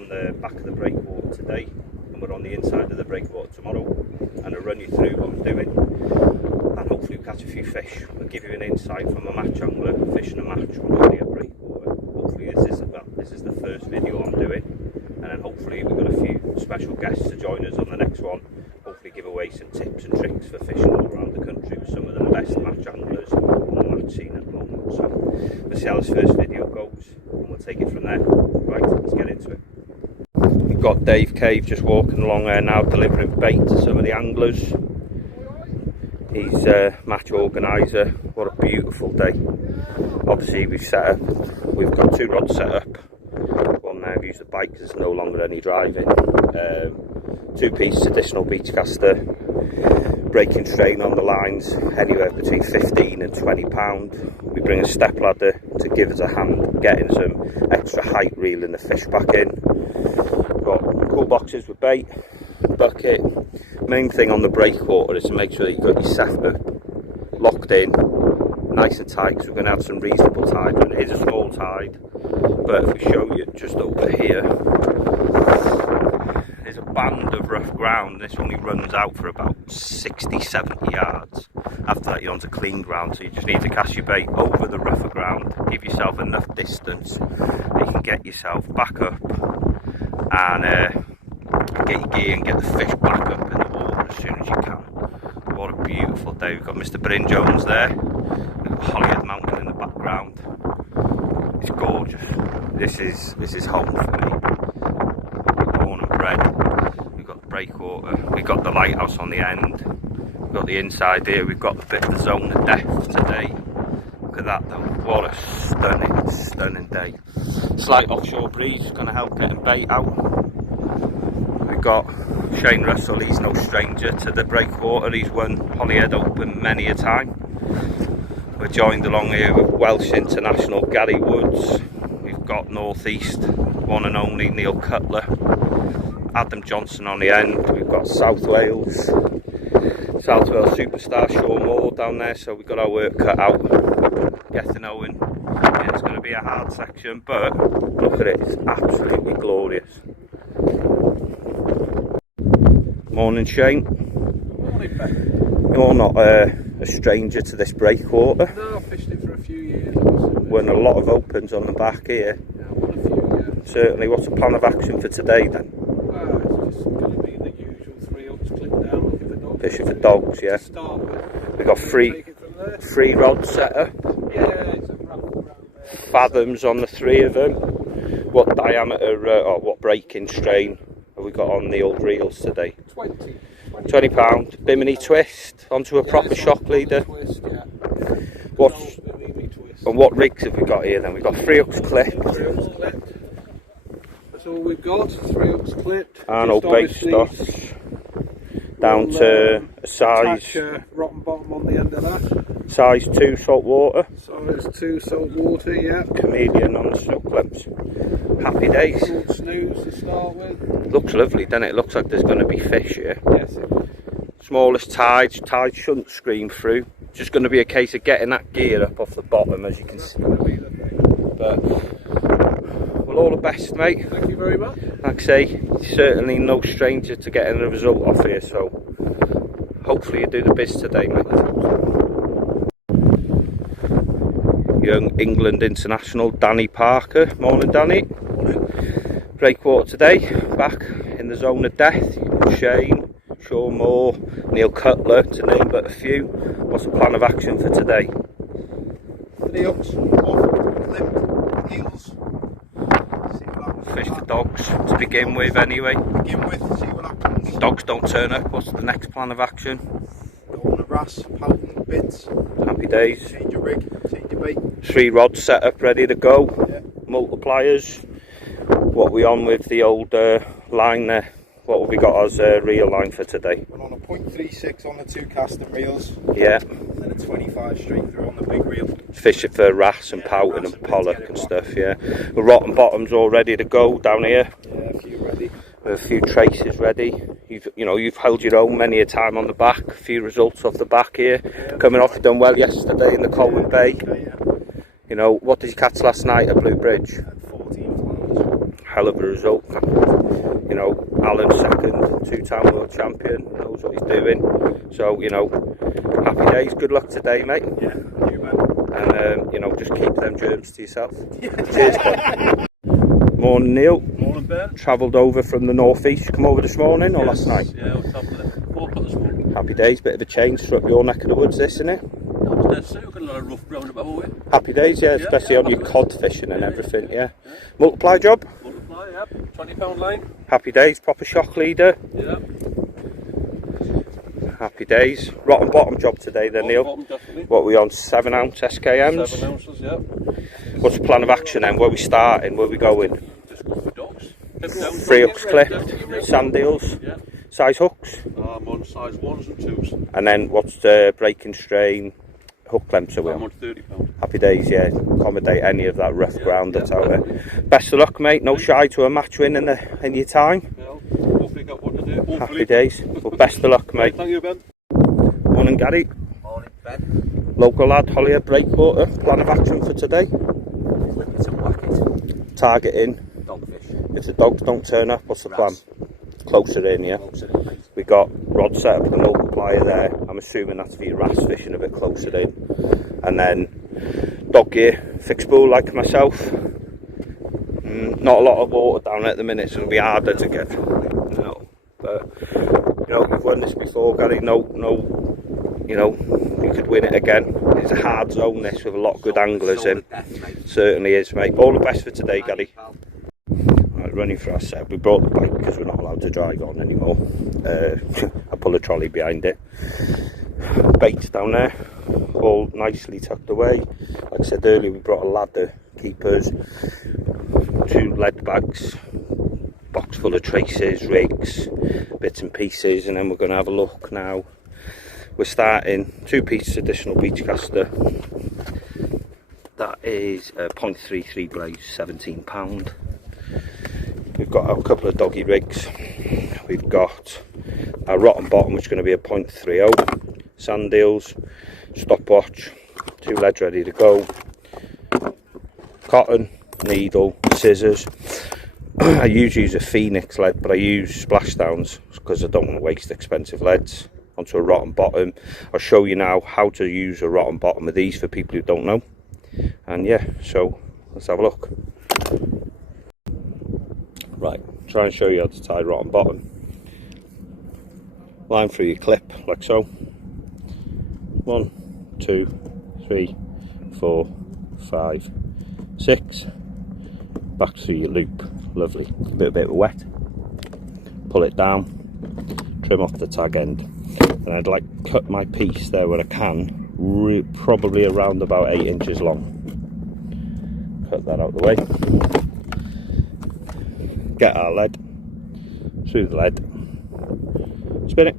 on the back of the breakwater today, and we're on the inside of the breakwater tomorrow, and I'll run you through what I'm doing, and hopefully we'll catch a few fish. I'll give you an insight from a match angler fishing a match on holyhead breakwater. Hopefully this is the first video I'm doing, and then hopefully we've got a few special guests to join us on the next one. Hopefully give away some tips and tricks for fishing all around the country with some of the best match anglers on the match scene at the moment. So we'll see how this first video goes, and we'll take it from there. Right, let's get into it. We've got Dave Cave just walking along there now, delivering bait to some of the anglers. He's a match organiser. What a beautiful day. Obviously we've got two rods set up. One there, I've used the bike because there's no longer any driving. Two-piece traditional beachcaster, breaking strain on the lines anywhere between 15 and 20 pound. We bring a step ladder to give us a hand getting some extra height, reeling the fish back in. Got cool boxes with bait, bucket. Main thing on the breakwater is to make sure that you've got your setup locked in nice and tight, because we're going to have some reasonable tide, and it is a small tide. But if we show you just over here, there's a band of rough ground. This only runs out for about 60-70 yards. After that you're onto clean ground, so you just need to cast your bait over the rougher ground, give yourself enough distance that you can get yourself back up and get your gear and get the fish back up in the water as soon as you can. What a beautiful day. We've got Mr. Bryn Jones there, we've got Holyhead Mountain in the background. It's gorgeous. This is home for me. Born and bred. We've got the breakwater, we've got the lighthouse on the end, we've got the inside here, we've got the bit of the zone of death today. Look at that though, what a stunning day. Slight offshore breeze is going to help getting bait out. We've got Shane Russell, he's no stranger to the breakwater, he's won Holyhead Open many a time. We're joined along here with Welsh international Gary Woods. We've got North East, one and only Neil Cutler. Adam Johnson on the end. We've got South Wales superstar Sean Moore down there, so we've got our work cut out. Gethin Owen. Yeah, it's going to be a hard section, but look at it, it's absolutely glorious. Morning, Shane. Morning, Ben. You're not a stranger to this breakwater. No, I've fished it for a few years. Won a lot of opens on the back here. Yeah, won a few, yeah. Certainly. What's the plan of action for today then? Well, it's just going to be the usual 3 hooks clipped down, looking for dogs. Fishing for dogs, yeah. To start with. We've got three rods set up. Yeah, it's a rough around there. Fathoms on the 3 of them. What diameter or what breaking strain have we got on the old reels today? 20 pound. Bimini twist onto a proper shock leader. Twist, yeah. And what rigs have we got here then? We've got 3 hooks clipped. 3 hooks clipped. That's all we've got. 3 hooks clipped. And old bait stuffs. Down to a size. Rotten bottom on the end of that. Size 2 salt water. Size 2 salt water, yeah. Chameleon on the snow clips. Happy days. Short snooze to start with. Looks lovely, doesn't it? Looks like there's going to be fish here. Yes, it is. Smallest tides shouldn't scream through. Just going to be a case of getting that gear up off the bottom, as you can see. But well, all the best, mate. Thank you very much. Like I say, certainly no stranger to getting a result off here, so hopefully you do the biz today, mate. Young England international Danny Parker. Morning, Danny. Morning. Breakwater today, back in the zone of death. Shane, Sean Moore, Neil Cutler, to name but a few. What's the plan of action for today? 3 hooks off, clipped, heels. Fish for dogs to begin with, anyway. See what happens. Dogs don't turn up. What's the next plan of action? Go on a brass, pouting bits. Happy days. Change your rig, change your bait. 3 rods set up, ready to go. Yeah. Multipliers. What we on with the old line there? What have we got as a reel line for today? We're on a 0.36 on the 2 casting reels. Yeah. And then a 25 straight through on the big reel. Fishing for wrasse and pouting and pollock and stuff, yeah. The rotten bottoms all ready to go down here. Yeah, a few ready. With a few traces ready. You've held your own many a time on the back. A few results off the back here. Yeah. Coming off, you done well yesterday in the Colwyn Bay. Okay, yeah. You know, what did you catch last night at Blue Bridge? 14 flowers. hell of a result. You know, Alan second, two-time world champion, knows what he's doing. So, you know, happy days, good luck today, mate. Yeah, you man. And, you know, just keep them germs to yourself. Cheers, bud. Morning, Neil. Morning, Ben. Travelled over from the northeast. You come over this morning or last night? Yeah, I was top of it. 4 o'clock this morning. Happy days, bit of a change through your neck of the woods, this, isn't it? Not necessarily, we've got a lot of rough ground above our way. Happy days, yeah, especially on your cod fishing and everything, yeah. Multiply job? Multiply, yeah. £20 line. Happy days, proper shock leader. Yeah. Happy days. Rotten bottom job today then, Neil. Bottom, definitely. What are we on, 7 ounce SKMs? 7 ounces, yeah. What's the plan of action then? Where are we starting? Where are we going? Just go for dogs. 3 hooks clipped, sand deals, Yeah. size hooks, I'm on size 1s and 2s. and then what's the breaking strain hook lengths are we I'm on? on £30. Happy days, yeah. Accommodate any of that rough ground that's out there. definitely. Best of luck, mate. No shy to a match win in your time. Well, hopefully got what to do. Hopefully. Happy days. Well, best of luck, mate. Thank you, Ben. Morning, Gary. Morning, Ben. Local lad, holyhead breakwater. Plan of action for today. Whip it and whack it. Targeting. Dogfish. If the dogs don't turn up, what's the plan? Ras. Closer in, yeah. Closer in, mate. We got rod set up with a multiplier there. I'm assuming that's for your ras fishing a bit closer in. And then dog gear, fixed spool like myself. Not a lot of water down at the minute, so it'll be harder to get. No, but you know, you've won this before, Gary. No, you know, you could win it again. It's a hard zone this with a lot of good anglers in. Certainly is, mate. All the best for today, Gary. Right, running for our set. We brought the bike because we're not allowed to drive on anymore. I pull a trolley behind it. Baits down there, all nicely tucked away. Like I said earlier, we brought a ladder, keepers, 2 lead bags, box full of traces, rigs, bits and pieces, and then we're going to have a look now. We're starting 2-piece additional beach caster. That is a 0.33 blaze, £17. We've got a couple of doggy rigs. We've got a rotten bottom, which is going to be a 0.30, sand deals, stopwatch, 2 leads ready to go, cotton, needle, scissors. I usually use a Phoenix lead, but I use splashdowns because I don't want to waste expensive leads onto a rotten bottom. I'll show you now how to use a rotten bottom of these for people who don't know. And yeah, so let's have a look. Right, try and show you how to tie rotten bottom. Line through your clip like so. 1, 2, 3, 4, 5, 6. Back through your loop. Lovely. Give it a bit of wet. Pull it down. Trim off the tag end. And I'd like cut my piece there where I can. Probably around about 8 inches long. Cut that out of the way. Get our lead. Through the lead. Spin it.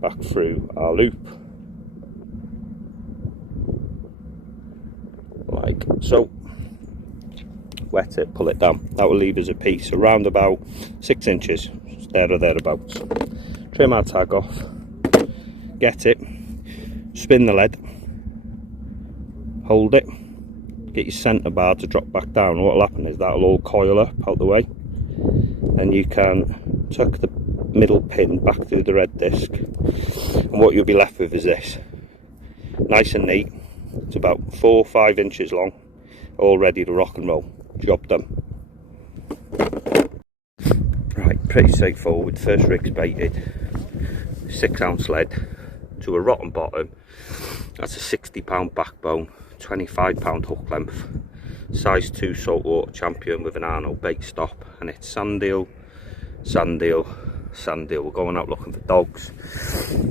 Back through our loop. Like so. Wet it, pull it down. That will leave us a piece around about 6 inches, there or thereabouts. Trim our tag off, get it, spin the lead, hold it, get your centre bar to drop back down. What will happen is that will all coil up out the way, and you can tuck the middle pin back through the red disc, and what you'll be left with is this. Nice and neat. It's about 4 or 5 inches long, all ready to rock and roll. Job done. Right, pretty straightforward. First rig's baited. 6 ounce lead to a rotten bottom. That's a £60 backbone, £25 hook length. Size 2 saltwater champion with an Arno bait stop, and it's sand deal, sand deal, sand deal. We're going out looking for dogs.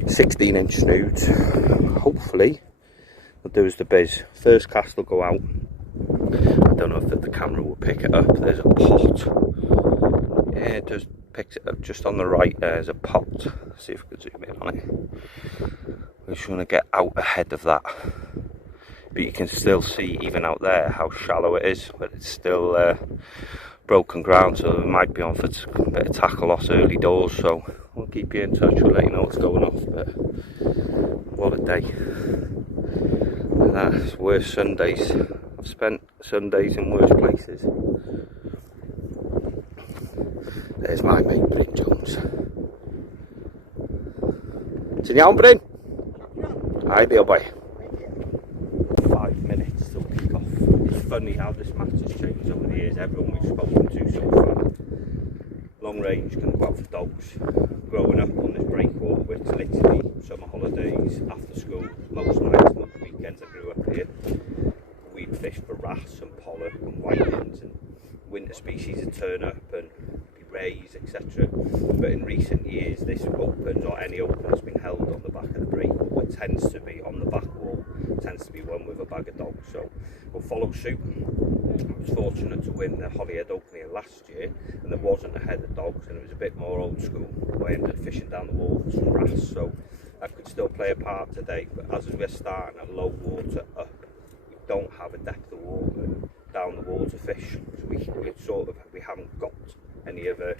16-inch snoods. Hopefully we'll do as the biz. First cast will go out. I don't know if the camera will pick it up. There's a pot. Yeah, it just picks it up just on the right. There's a pot. Let's see if we can zoom in on it. We're just going to get out ahead of that. But you can still see even out there how shallow it is, but it's still broken ground, so it might be on for a bit of tackle loss early doors. So we'll keep you in touch. We'll let you know what's going off. But what a day! That's worst Sundays I've spent Sundays in worse places. There's my mate Bryn Jones. Ti'n iawn, Bryn? Ideal boy. 5 minutes till kick off. It's funny how this match has changed over the years. Everyone we've spoken to so far, long range can go out for dogs. Growing up on this breakwater, which literally summer holidays, after school, most nights, most weekends I grew up here. We'd fish for wrasse and pollock and whitings and winter species would turn up and be rays, etc. But in recent years, this opens, or any open that's been held on the back of the breakwater, tends to be on the back wall, tends to be one with a bag of dogs. So we'll follow suit. I was fortunate to win the Holyhead Open here last year, and there wasn't a head of dogs, and it was a bit more old school. I ended up fishing down the wall for some wrasse, so that could still play a part today. But as we're starting at low water up, we don't have a depth of water down the wall to fish. So we haven't got any other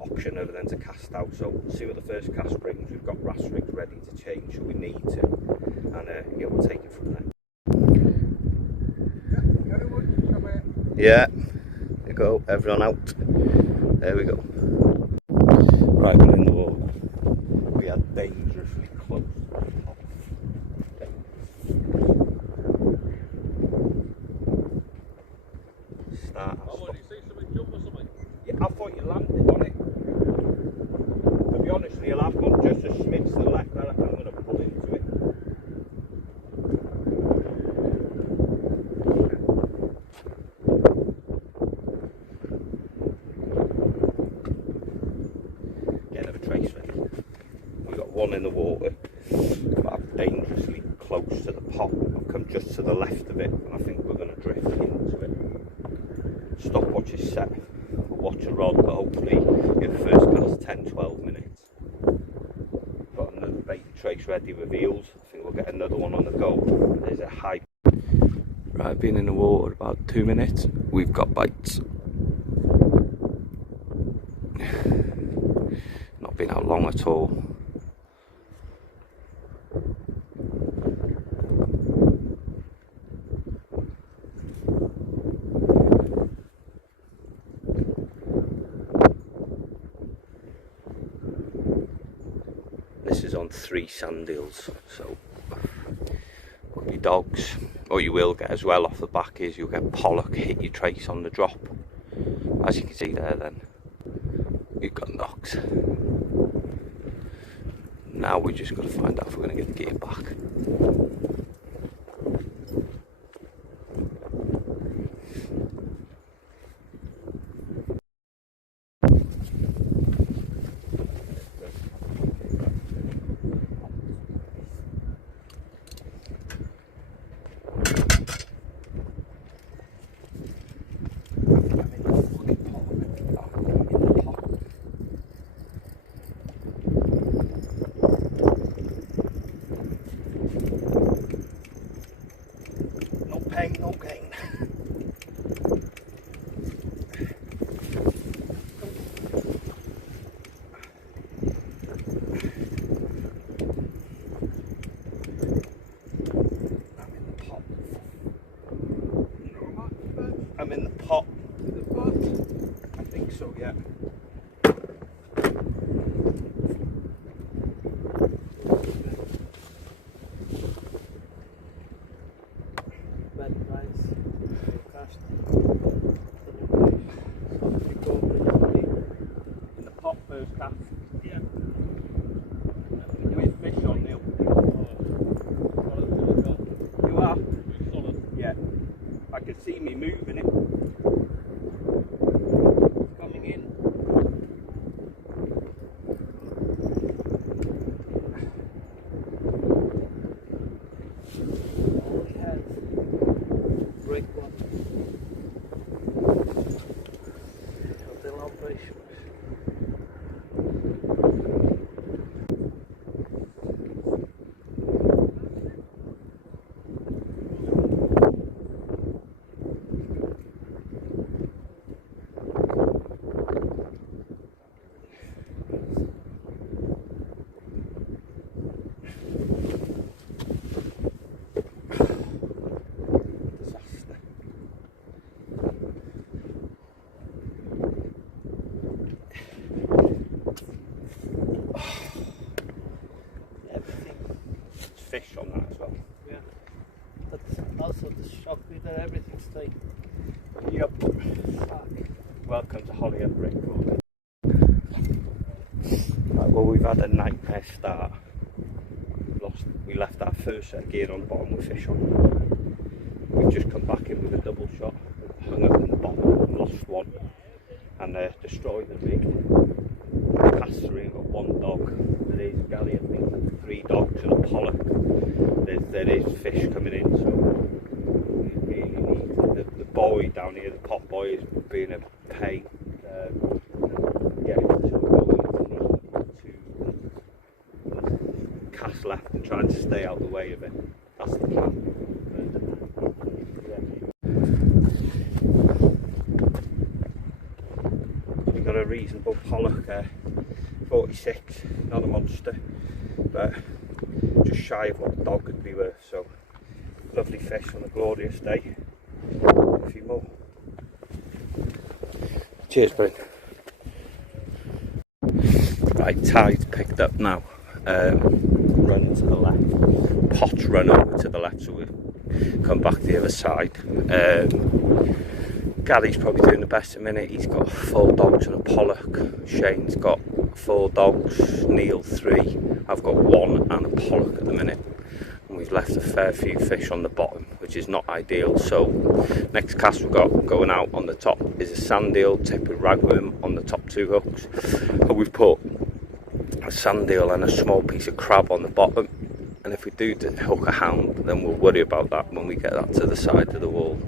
option other than to cast out. So we'll see what the first cast brings. We've got wrasse rigs ready to change should we need to, and we'll take it from there. Yeah, there you go, everyone out. There we go. Right, we're in the water. We are dangerously close to the top. Start. Oh, did you see something jump or something? Yeah, I thought you landed on it. To be honest, Neil, I've gone just a smidge to the left. I reckon I'm going to pull into it. Get a trace ready. We've got one in the water, but I'm dangerously close to the pot. I've come just to the left of it, and I think we're going to drift into it. Stopwatch is set. We'll watch a rod, but hopefully in the first cast 10-12 minutes. Got another bait trace ready with eels. I think we'll get another one on the go. There's a high. Right, been in the water about 2 minutes. We've got bites. Not been out long at all. This is on 3 sand eels, so could be dogs. What you will get as well off the back is you'll get pollock hit your trace on the drop. As you can see there then, we've got knocks. Now we just got to find out if we're going to get the gear back. No gain. I'm in the pot. I think so, yeah. In the pot first cast. Yeah. With fish on Neil. You are? Yeah. I can see me moving it. Coming in. Holyhead. Breakwater. Hotel operations. Disaster. chocolate and everything, Steve. Yep. Welcome to holyhead breakwater. Right, well, we've had a nightmare start. We left our first set of gear on the bottom with fish on. We've just come back in with a double shot, hung up in the bottom, lost one, and destroyed the rig. Cast through and got one dog. There is galley, I think, 3 dogs and a pollock. There is fish coming in, so we really need the boy down here, the pot boy, is being a pain. Yeah, so we're going to cast left and try and stay out the way of it. That's the plan. We've got a reasonable pollock, 46, not a monster, but just shy of what the dog could be worth. So lovely fish on a glorious day. A few more. Cheers, Bryn. Right, tide's picked up now. Running to the left. Pot's run over to the left, so we'll come back the other side. Gary's probably doing the best at the minute. He's got 4 dogs and a pollock. Shane's got 4 dogs, Neil 3. I've got 1 and a pollock at the minute. And we've left a fair few fish on the bottom, which is not ideal. So next cast we've got going out on the top is a sand eel, tip with ragworm on the top 2 hooks. And we've put a sand eel and a small piece of crab on the bottom. And if we do hook a hound, then we'll worry about that when we get that to the side of the wall.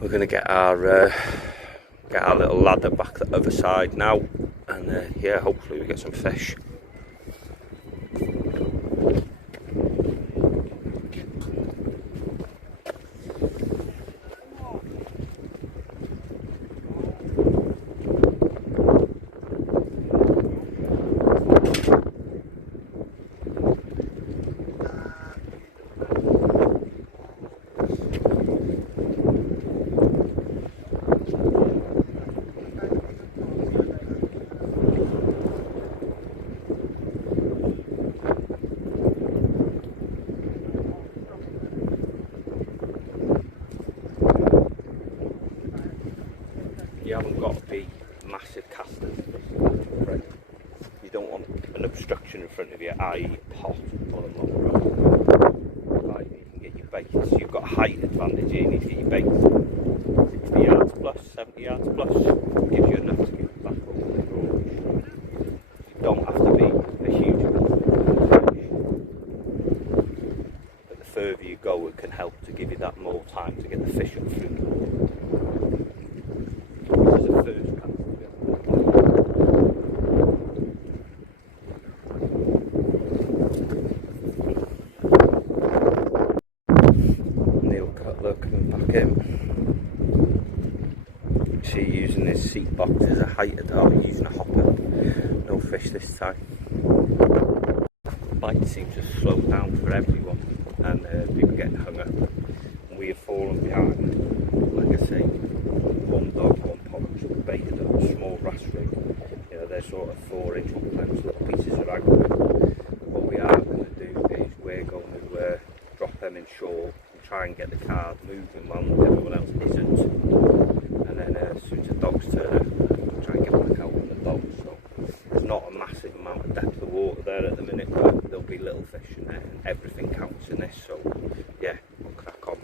We're going to get our little ladder back the other side now, and yeah, hopefully we get some fish. You haven't got to be massive casters. You don't want an obstruction in front of you, i.e. a pot or a long rod. Right, you can get your bait. So you've got a height advantage here, you need to get your bait 60 yards plus, 70 yards plus. Gives you enough to get back over the gorge. You don't have to be a huge fish. But the further you go, it can help to give you that more time to get the fish up through. Coming back in. See, using this seat box as a height adder, using a hopper. No fish this time. Bite seems to slow down for everyone, and people getting hung up. And we have fallen behind. Like I say, 1 dog, 1 pollock, so we baited up a small wrasse rig. You know, they're sort of 4-inch hook lengths, little pieces of ragworm. What we are going to do is we're going to drop them in shore. Try and get the card moving while everyone else isn't, and then as soon as the dogs turn up, we'll try and get back out on the dogs. So there's not a massive amount of depth of water there at the minute, but there'll be little fish in there, and everything counts in this. So yeah, we'll crack on.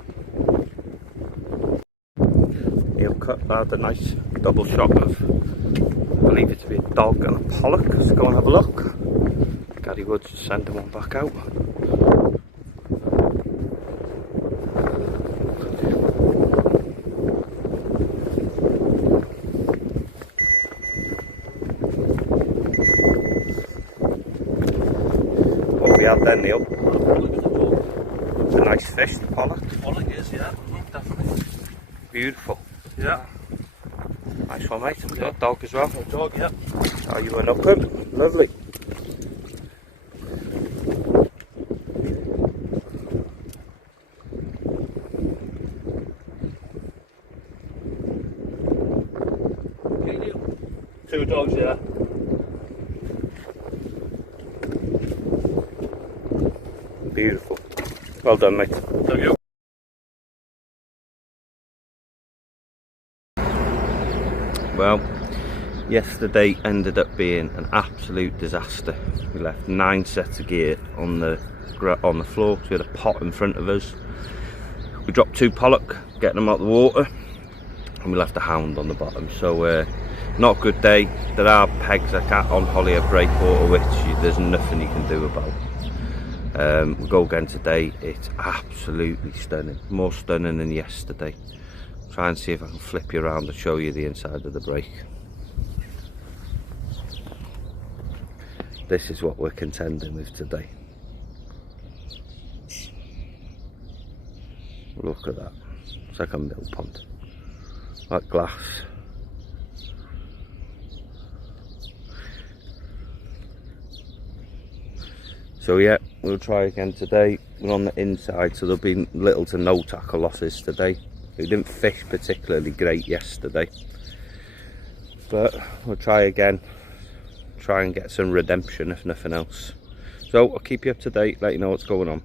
He'll cut a nice double shot of, I believe it to be a dog and a pollock. Let's go and have a look. Gary Woods sending one back out. Out there, Neil. It's a nice fish, the pollock. Pollock is, yeah, definitely. Beautiful. Yeah. Nice one, mate. We've got a dog as well. A dog, yeah. Oh, you went up him. Lovely. Okay, 2 dogs, yeah. Beautiful. Well done, mate. Thank you. Well, yesterday ended up being an absolute disaster. We left 9 sets of gear on the floor. So we had a pot in front of us. We dropped 2 pollock, getting them out of the water, and we left a hound on the bottom. So not a good day. There are pegs on holyhead breakwater which there's nothing you can do about. We go again today. It's absolutely stunning, more stunning than yesterday. Try and see if I can flip you around and show you the inside of the break. This is what we're contending with today. Look at that. It's like a mill pond. Like glass. So yeah, we'll try again today. We're on the inside, so there'll be little to no tackle losses today. We didn't fish particularly great yesterday, but we'll try again. Try and get some redemption if nothing else. So I'll keep you up to date, let you know what's going on.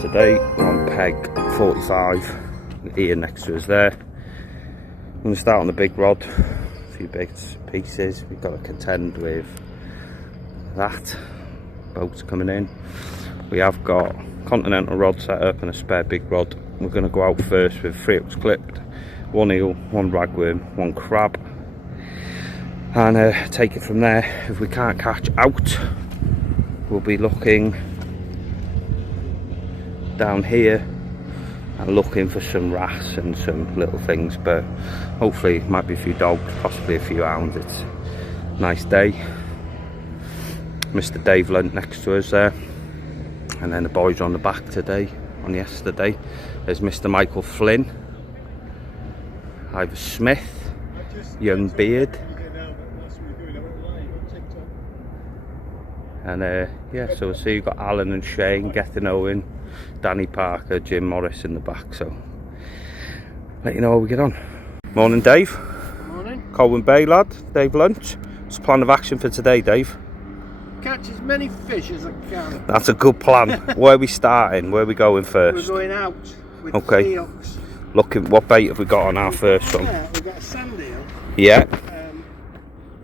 Today we're on peg 45, Ian next to us there. I'm going to start on the big rod, a few bits, pieces. We've got to contend with that, boats coming in. We have got continental rod set up and a spare big rod. We're going to go out first with 3 hooks clipped, 1 eel, 1 ragworm, 1 crab, and take it from there. If we can't catch out, we'll be looking down here and looking for some wrasse and some little things, but hopefully might be a few dogs, possibly a few hounds. It's a nice day. Mr. Dave Lunt next to us there, and then the boys are on the back today. On yesterday there's Mr. Michael Flynn, Ivor Smith, Young Beard, and yeah, so we'll see you've got Alan and Shane, Gethin Owen, Danny Parker, Jim Morris in the back, so let you know how we get on. Morning Dave. Morning. Colwyn Bay lad, Dave Lunt. What's the plan of action for today, Dave? Catch as many fish as I can. That's a good plan. Where are we starting? Where are we going first? We're going out with Okay. 3 hooks. Looking, what bait have we got on our first one? Yeah, we've got a sand eel, Yeah.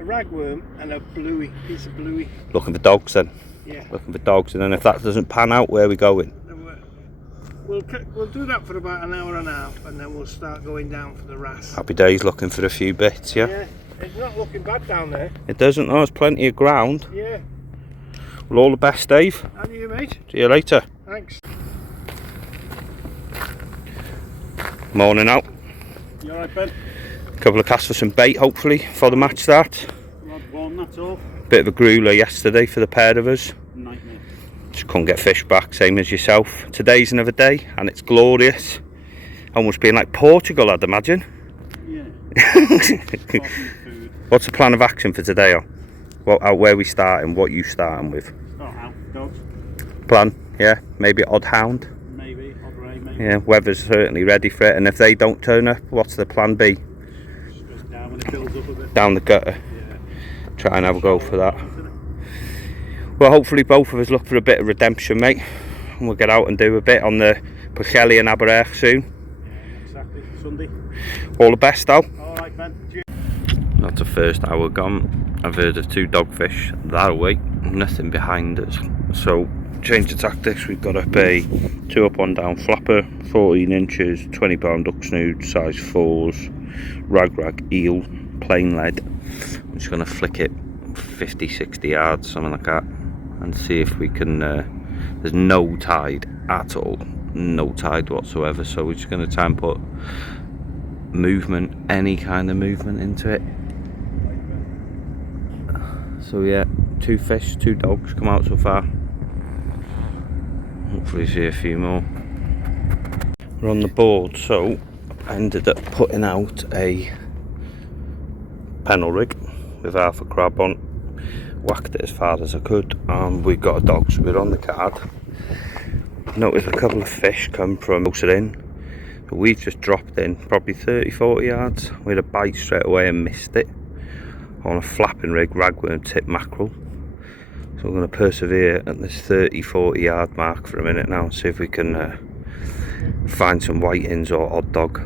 a ragworm and a bluey, piece of bluey. Looking for dogs then. Yeah. Looking for dogs, and then if that doesn't pan out, where are we going? We'll do that for about an hour and a half, and then we'll start going down for the wrasse. Happy days looking for a few bits, yeah? Yeah, it's not looking bad down there. It doesn't, no, there's plenty of ground. Yeah. Well, all the best, Dave. And you, mate. See you later. Thanks. Morning out. You alright, Ben? Couple of casts for some bait, hopefully, for the match start. Rod warm, that's all. Bit of a grueler yesterday for the pair of us. Nightmare. Just couldn't get fish back, same as yourself. Today's another day, and it's glorious. Almost being like Portugal, I'd imagine. Yeah. Food. What's the plan of action for today? Where are we starting? What are you starting with? Start out, dogs. Plan, yeah? Maybe odd hound? Maybe, odd ray, maybe. Yeah, weather's certainly ready for it, and if they don't turn up, what's the plan B? Straight down when it builds up a bit. Down the gutter. Yeah. Try and have a go for that. Well, hopefully both of us look for a bit of redemption, mate, and we'll get out and do a bit on the Pwllheli and Aberech soon. Yeah, exactly. Sunday. All the best, though. Alright, Ben. That's the first hour gone. I've heard of 2 dogfish that away, nothing behind us. So, change of tactics, we've got up a 2 up 1 down flapper, 14 inches, 20 pound duck snood, size 4s, rag eel, plain lead. I'm just going to flick it 50-60 yards, something like that, and see if we can, there's no tide at all, no tide whatsoever, so we're just going to try and put movement, any kind of movement into it. So yeah, 2 fish, 2 dogs come out so far. Hopefully see a few more. We're on the board, so I ended up putting out a pennel rig with half a crab on. Whacked it as far as I could, and we got a dog, so we're on the card. Noticed a couple of fish come from closer in, but we've just dropped in probably 30-40 yards. We had a bite straight away and missed it on a flapping rig, ragworm tip mackerel. So we're going to persevere at this 30-40 yard mark for a minute now and see if we can find some whitings or odd dog.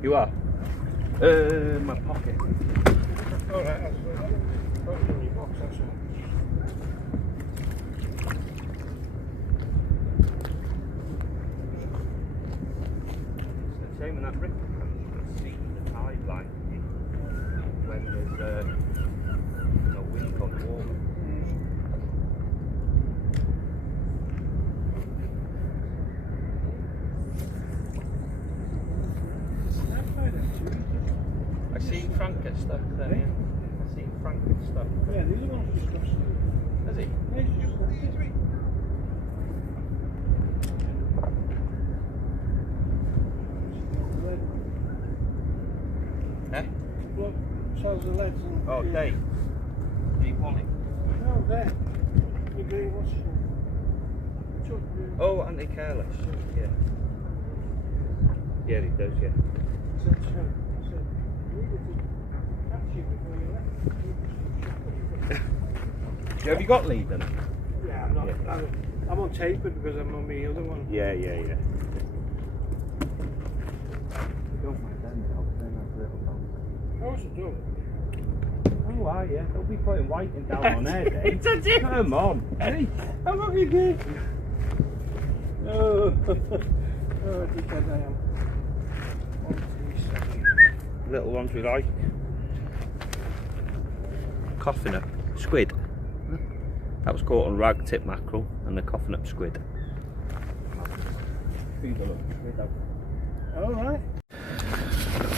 You are? My pocket. Alright, that's right. Put it in your box, that's all. It's the same in that river. You can see the tide line when there's no wind on the water. I see Franken's stuff there. Yeah. I see Franken's stuff. Yeah, these are ones just crossed through. Has he? Yeah, he's just crossed through. Eh? Look, sells the leads and... Oh, Dave. Dave Wally. No, there. You're doing what's it? Oh, Aren't They Careless? Yeah. Yeah, he does, yeah. Have you got lead then? Yeah, I'm not. Yeah. I'm on tapered because I'm on the other one. Yeah. Don't mind them now, then that's a little bump. I also do. Oh, are you? Don't be putting whiting down on there, Dave. Come on. Hey. I'm not going to Oh, dickhead I am. 1, 2, 7. Little ones we like. Coughing up squid. That was caught on rag tip mackerel and the coughing up squid. Alright.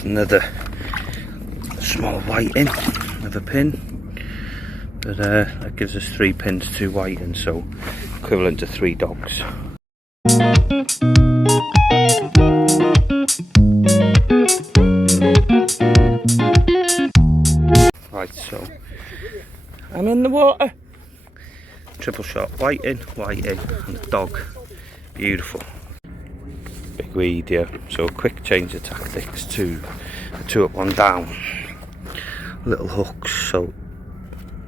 Another small whiting, another pin. But that gives us 3 pins, 2 whiting, so equivalent to 3 dogs. Right, so I'm in the water. Triple shot, whiting, and a dog. Beautiful. Big weed here, so quick change of tactics to a 2 up 1 down. Little hooks, so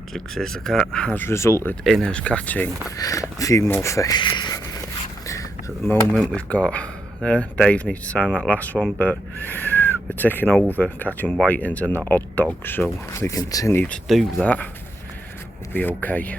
Jigs has resulted in us catching a few more fish. So at the moment we've got there, Dave needs to sign that last one, but we're ticking over catching whitings and the odd dog, so if we continue to do that, we'll be okay.